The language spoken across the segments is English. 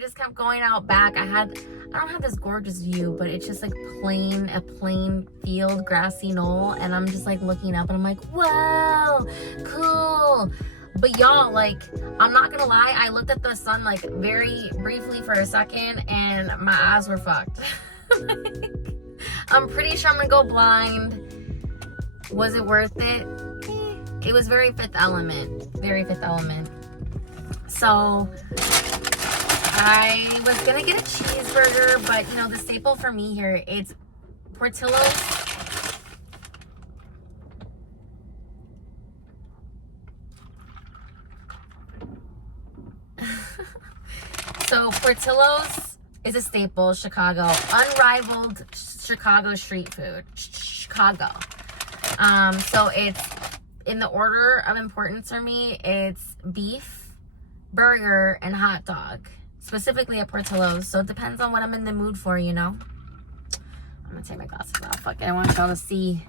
just kept going out back. I don't have this gorgeous view, but it's just like a plain field, grassy knoll. And I'm just like looking up and I'm like, whoa, cool. But y'all, like, I'm not gonna lie, I looked at the sun like very briefly for a second and my eyes were fucked. I'm pretty sure I'm gonna go blind. Was it worth it? It was very Fifth Element. Very Fifth Element. So I was gonna get a cheeseburger, but you know, the staple for me here, it's Portillo's. So Portillo's is a staple, Chicago, unrivaled Chicago street food, Chicago. So it's in the order of importance for me. It's beef, burger, and hot dog, specifically at Portillo's. So it depends on what I'm in the mood for, you know. I'm gonna take my glasses off. Fuck it, I want y'all to see.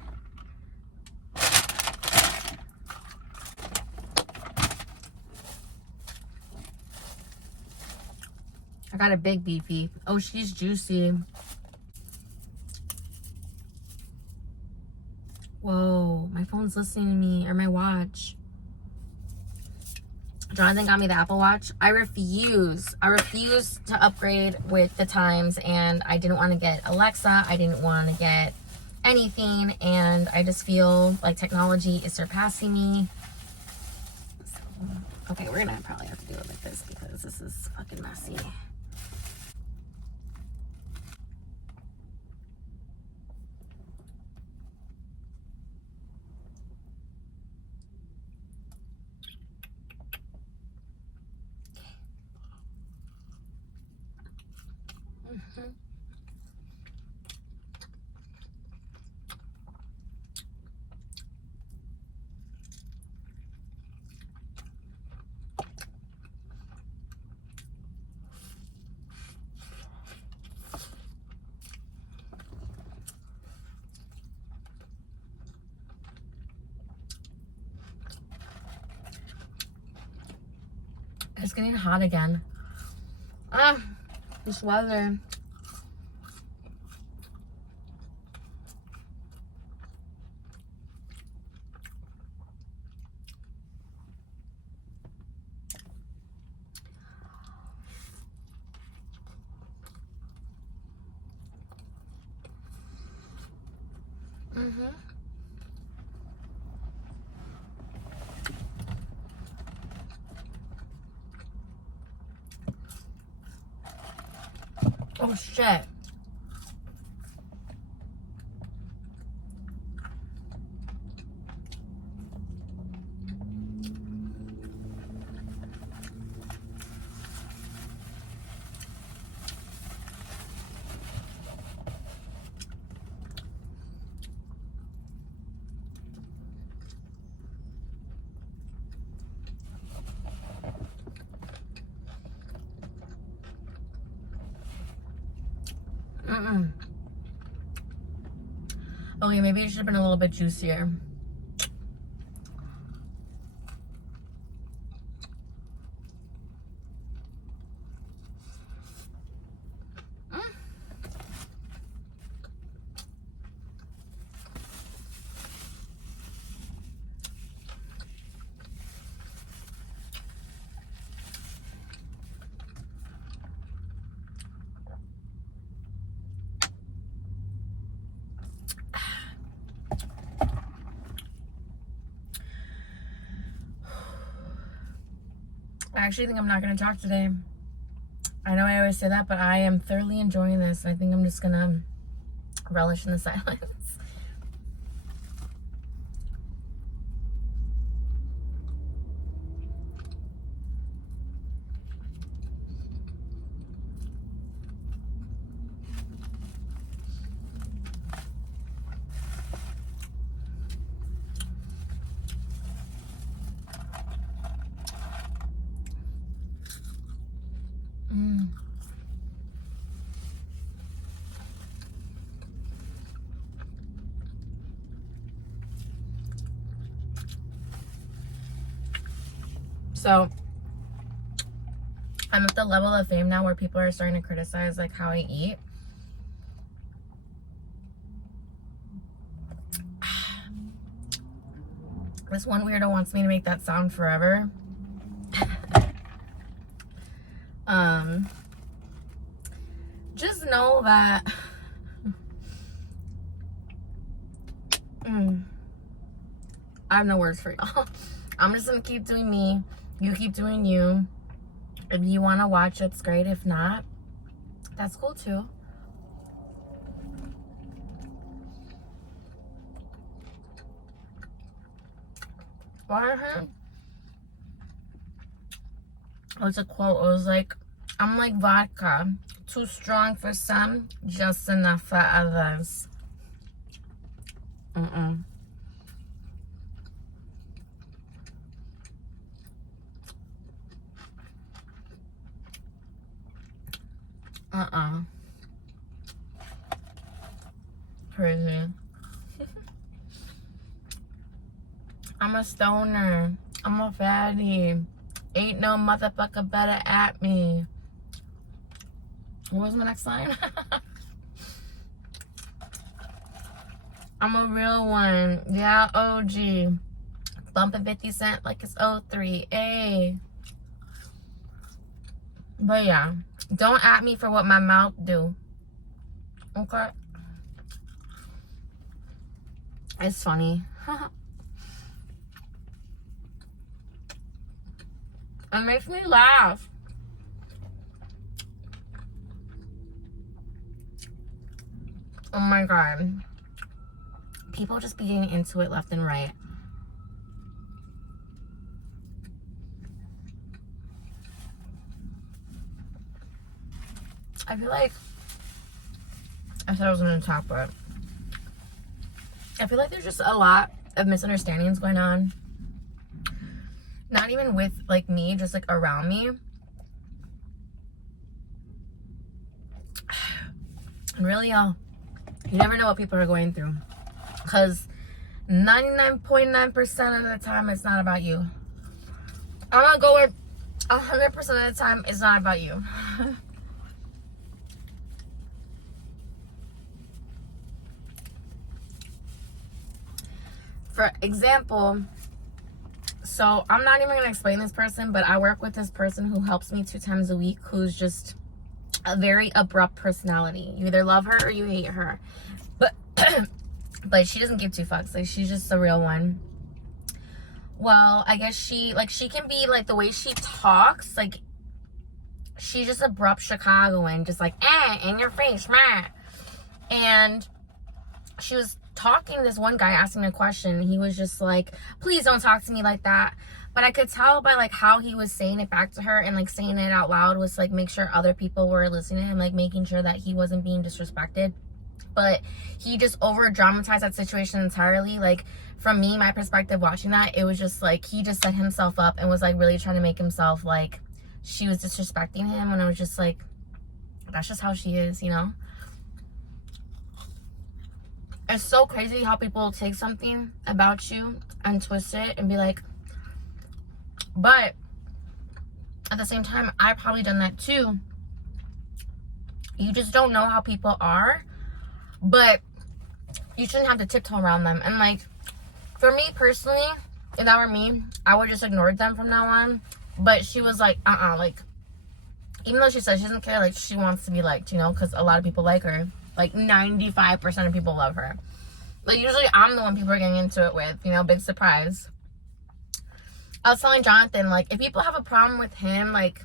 I got a big beefy. Oh, she's juicy. Whoa, my phone's listening to me, or my watch. Jonathan got me the Apple Watch. I refuse to upgrade with the times, and I didn't want to get Alexa. I didn't want to get anything, and I just feel like technology is surpassing me. So, okay, we're gonna probably have to do it like this because this is fucking messy. It's getting hot again. This weather. Oh shit. Okay, maybe it should have been a little bit juicier. I actually think I'm not going to talk today. I know I always say that, but I am thoroughly enjoying this. I think I'm just going to relish in the silence. So I'm at the level of fame now where people are starting to criticize like how I eat. This one weirdo wants me to make that sound forever. Just know that I have no words for y'all. I'm just gonna keep doing me. You keep doing you. If you want to watch, it's great. If not, that's cool too. What's a quote? It was like, I'm like vodka, too strong for some, just enough for others. Crazy. I'm a stoner. I'm a fatty. Ain't no motherfucker better at me. What was my next line? I'm a real one. Yeah, OG. Bumping 50 Cent like it's 03. Ay. But yeah, don't at me for what my mouth do. Okay? It's funny. It makes me laugh. Oh my god. People just be getting into it left and right. I feel like I said I was going to talk, but I feel like there's just a lot of misunderstandings going on. Not even with like me, just like around me. And really, y'all, you never know what people are going through. Because 99.9% of the time, it's not about you. I'm going to go with 100% of the time, it's not about you. For example, so I'm not even going to explain this person, but I work with this person who helps me 2 times a week, who's just a very abrupt personality. You either love her or you hate her. But but she doesn't give 2 fucks. Like, she's just a real one. Well, I guess she can be like, the way she talks, like, she's just abrupt Chicagoan, just like, in your face, man. And she was talking to this one guy, asking a question. He was just like, please don't talk to me like that. But I could tell by like how he was saying it back to her, and like saying it out loud was like make sure other people were listening to him, like making sure that he wasn't being disrespected. But he just over dramatized that situation entirely. Like, from me, my perspective watching that, it was just like he just set himself up and was like really trying to make himself like she was disrespecting him. And I was just like, that's just how she is, you know? It's so crazy how people take something about you and twist it and be like, but at the same time, I've probably done that too. You just don't know how people are, but you shouldn't have to tiptoe around them. And like, for me personally, if that were me, I would just ignore them from now on. But she was like, like, even though she said she doesn't care, like, she wants to be liked, you know, because a lot of people like her. Like, 95% of people love her. Like, usually I'm the one people are getting into it with, you know, big surprise. I was telling Jonathan, like, if people have a problem with him, like,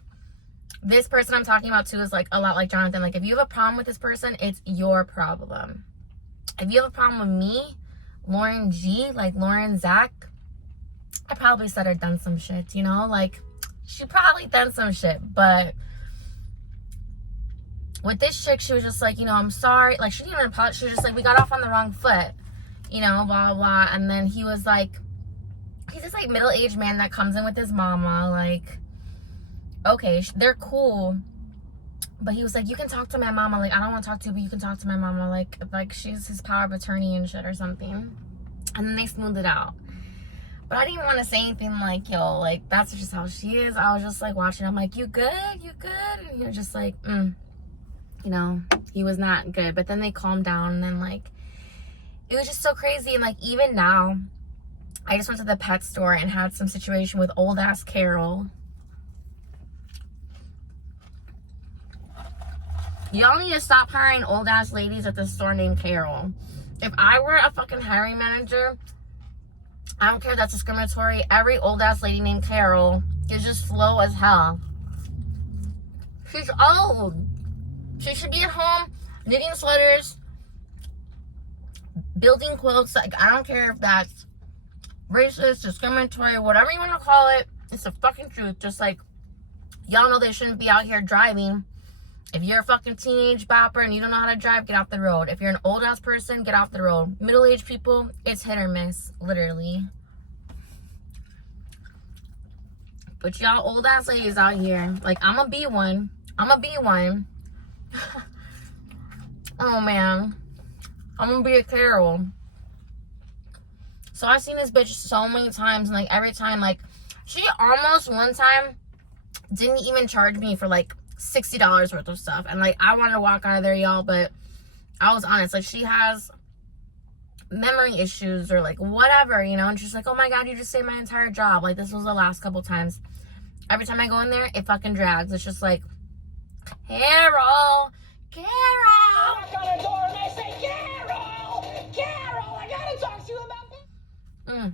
this person I'm talking about too is like a lot like Jonathan. Like, if you have a problem with this person, it's your problem. If you have a problem with me, Lauren G, like Lauren Zach, I probably said or done some shit, you know? Like, she probably done some shit, but with this chick, she was just like, you know, I'm sorry. Like, she didn't even apologize. She was just like, we got off on the wrong foot, you know, blah, blah. And then he was like, he's this like middle-aged man that comes in with his mama, like, okay, they're cool, but he was like, you can talk to my mama, like, I don't want to talk to you, but you can talk to my mama, like she's his power of attorney and shit or something. And then they smoothed it out. But I didn't want to say anything like, yo, like, that's just how she is. I was just, like, watching. I'm like, you good? You good? And you're just like, you know, he was not good. But then they calmed down, and then, like, it was just so crazy. And, like, even now, I just went to the pet store and had some situation with old-ass Carol. Y'all need to stop hiring old-ass ladies at the store named Carol. If I were a fucking hiring manager, I don't care if that's discriminatory. Every old-ass lady named Carol is just slow as hell. She's old. She should be at home knitting sweaters, building quilts. Like, I don't care if that's racist, discriminatory, whatever you want to call it. It's the fucking truth. Just like, y'all know they shouldn't be out here driving. If you're a fucking teenage bopper and you don't know how to drive, get off the road. If you're an old-ass person, get off the road. Middle-aged people, it's hit or miss, literally. But y'all old-ass ladies out here, like, I'm gonna be one. I'm gonna be one. Oh, man. I'm gonna be a Carol. So I've seen this bitch so many times, and, like, every time, like, she almost one time didn't even charge me for, like, $60 worth of stuff. And, like, I wanted to walk out of there, y'all, but I was honest. Like, she has memory issues or, like, whatever, you know? And she's like, oh, my God, you just saved my entire job. Like, this was the last couple times. Every time I go in there, it fucking drags. It's just like, Carol! Carol! I knock on the door and I say, Carol! Carol, I gotta talk to you about this.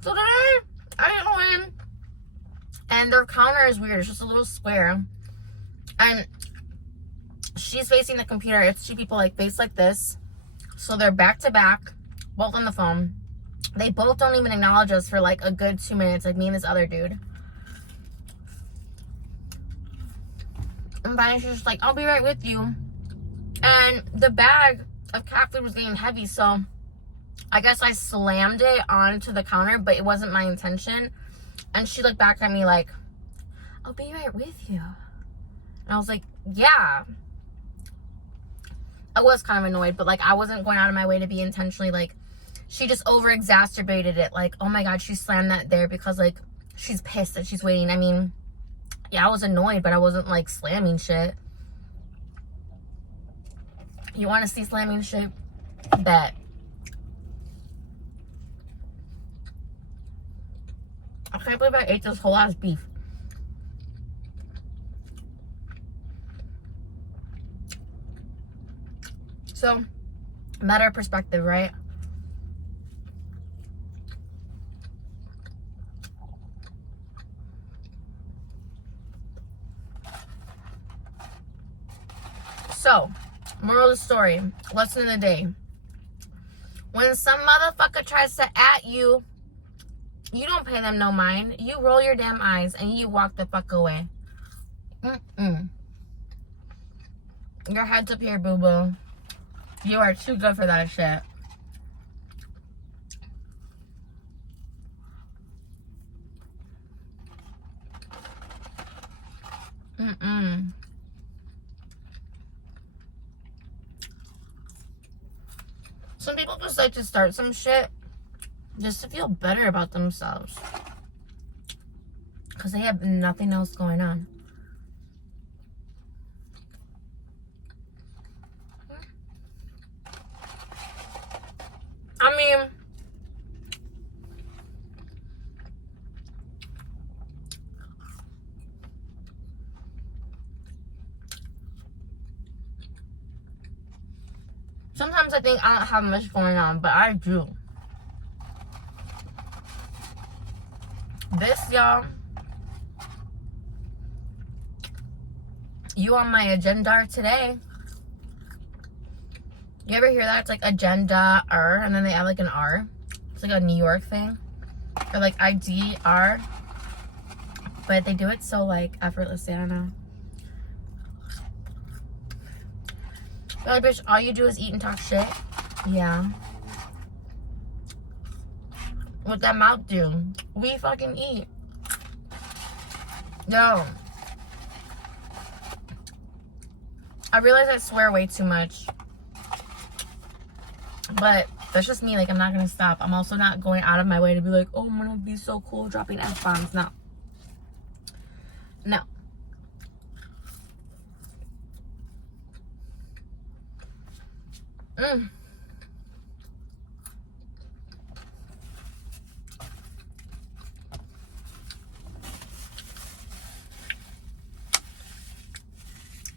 So today, I go in, and their counter is weird. It's just a little square. And she's facing the computer. It's two people, like, faced like this. So they're back to back, both on the phone. They both don't even acknowledge us for, like, a good 2 minutes, like me and this other dude. And finally, she's just like, I'll be right with you. And the bag of cat food was getting heavy, so I guess I slammed it onto the counter, but it wasn't my intention. And she looked back at me like, I'll be right with you. And I was like, yeah. I was kind of annoyed, but, like, I wasn't going out of my way to be intentionally, like, she just over-exacerbated it. Like, oh my God, she slammed that there because, like, she's pissed that she's waiting. I mean, yeah, I was annoyed, but I wasn't, like, slamming shit. You want to see slamming shit? Bet. I can't believe I ate this whole ass beef. So, better perspective, right? So, moral of the story, lesson of the day. When some motherfucker tries to at you, you don't pay them no mind. You roll your damn eyes and you walk the fuck away. Your head's up here, boo-boo. You are too good for that shit. Some people just like to start some shit just to feel better about themselves. Because they have nothing else going on. I mean, sometimes I think I don't have much going on, but I do. This, y'all, you on my agenda today. You ever hear that? It's like agenda and then they add like an R. It's like a New York thing. Or like IDR. But they do it so like effortlessly, I don't know. Like, bitch, all you do is eat and talk shit. Yeah. What that mouth do? We fucking eat. No. I realize I swear way too much. But that's just me. Like, I'm not gonna stop. I'm also not going out of my way to be like, oh, I'm gonna be so cool dropping F-bombs. No. No.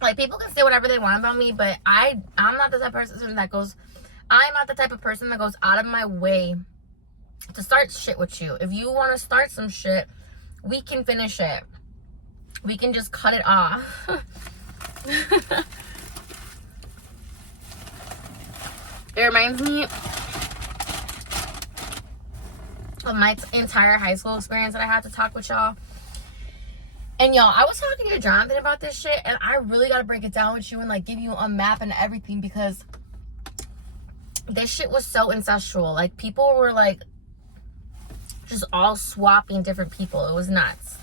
Like, people can say whatever they want about me, but I'm not the type of person that goes, I'm not the type of person that goes out of my way to start shit with you. If you want to start some shit, we can finish it. We can just cut it off. It reminds me of my entire high school experience that I had to talk with y'all. And y'all, I was talking to Jonathan about this shit, and I really gotta break it down with you and like give you a map and everything, because this shit was so incestual. Like, people were like just all swapping different people. It was nuts.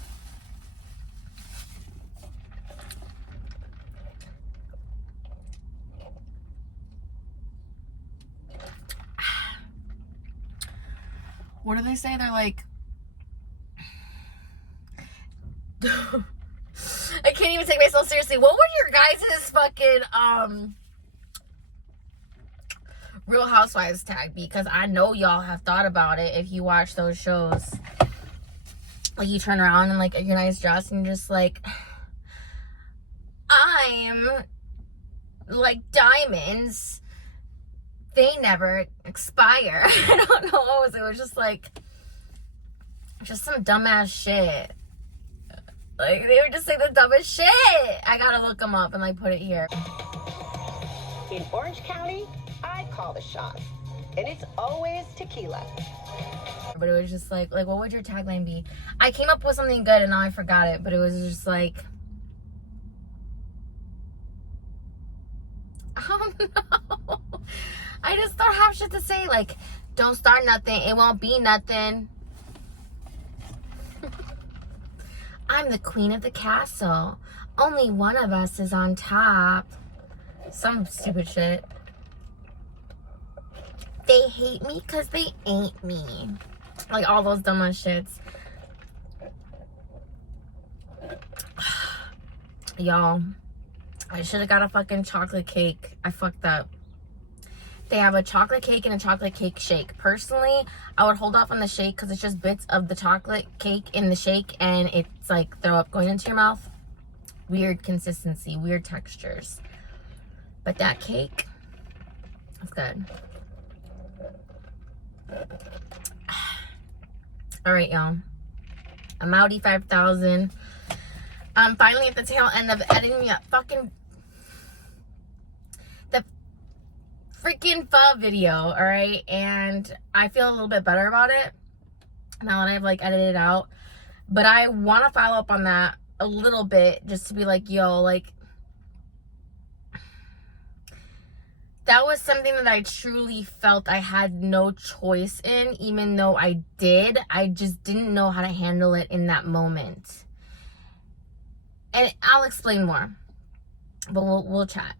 What do they say? They're like, I can't even take myself seriously. What would your guys' fucking Real Housewives tag be? Because I know y'all have thought about it if you watch those shows. Like, you turn around and like your nice dress and you're just like, I'm like diamonds. They never expire. I don't know what it was just like, just some dumbass shit. Like, they would just say the dumbest shit. I gotta look them up and like put it here. In Orange County, I call the shots, and it's always tequila. But it was just like what would your tagline be? I came up with something good and now I forgot it, but it was just like, I don't know. I just don't have shit to say. Like, don't start nothing, it won't be nothing. I'm the queen of the castle. Only one of us is on top. Some stupid shit. They hate me because they ain't me. Like, all those dumbass shits. Y'all, I should have got a fucking chocolate cake. I fucked up. They have a chocolate cake and a chocolate cake shake. Personally, I would hold off on the shake because it's just bits of the chocolate cake in the shake, and it's like throw up going into your mouth. Weird consistency, weird textures. But that cake, it's good. All right, y'all. I'm outie 5,000. I'm finally at the tail end of editing that fucking freaking pho video, all right? And I feel a little bit better about it now that I've like edited it out. But I want to follow up on that a little bit, just to be like, yo, like, that was something that I truly felt I had no choice in, even though I did. I just didn't know how to handle it in that moment. And I'll explain more, but we'll chat.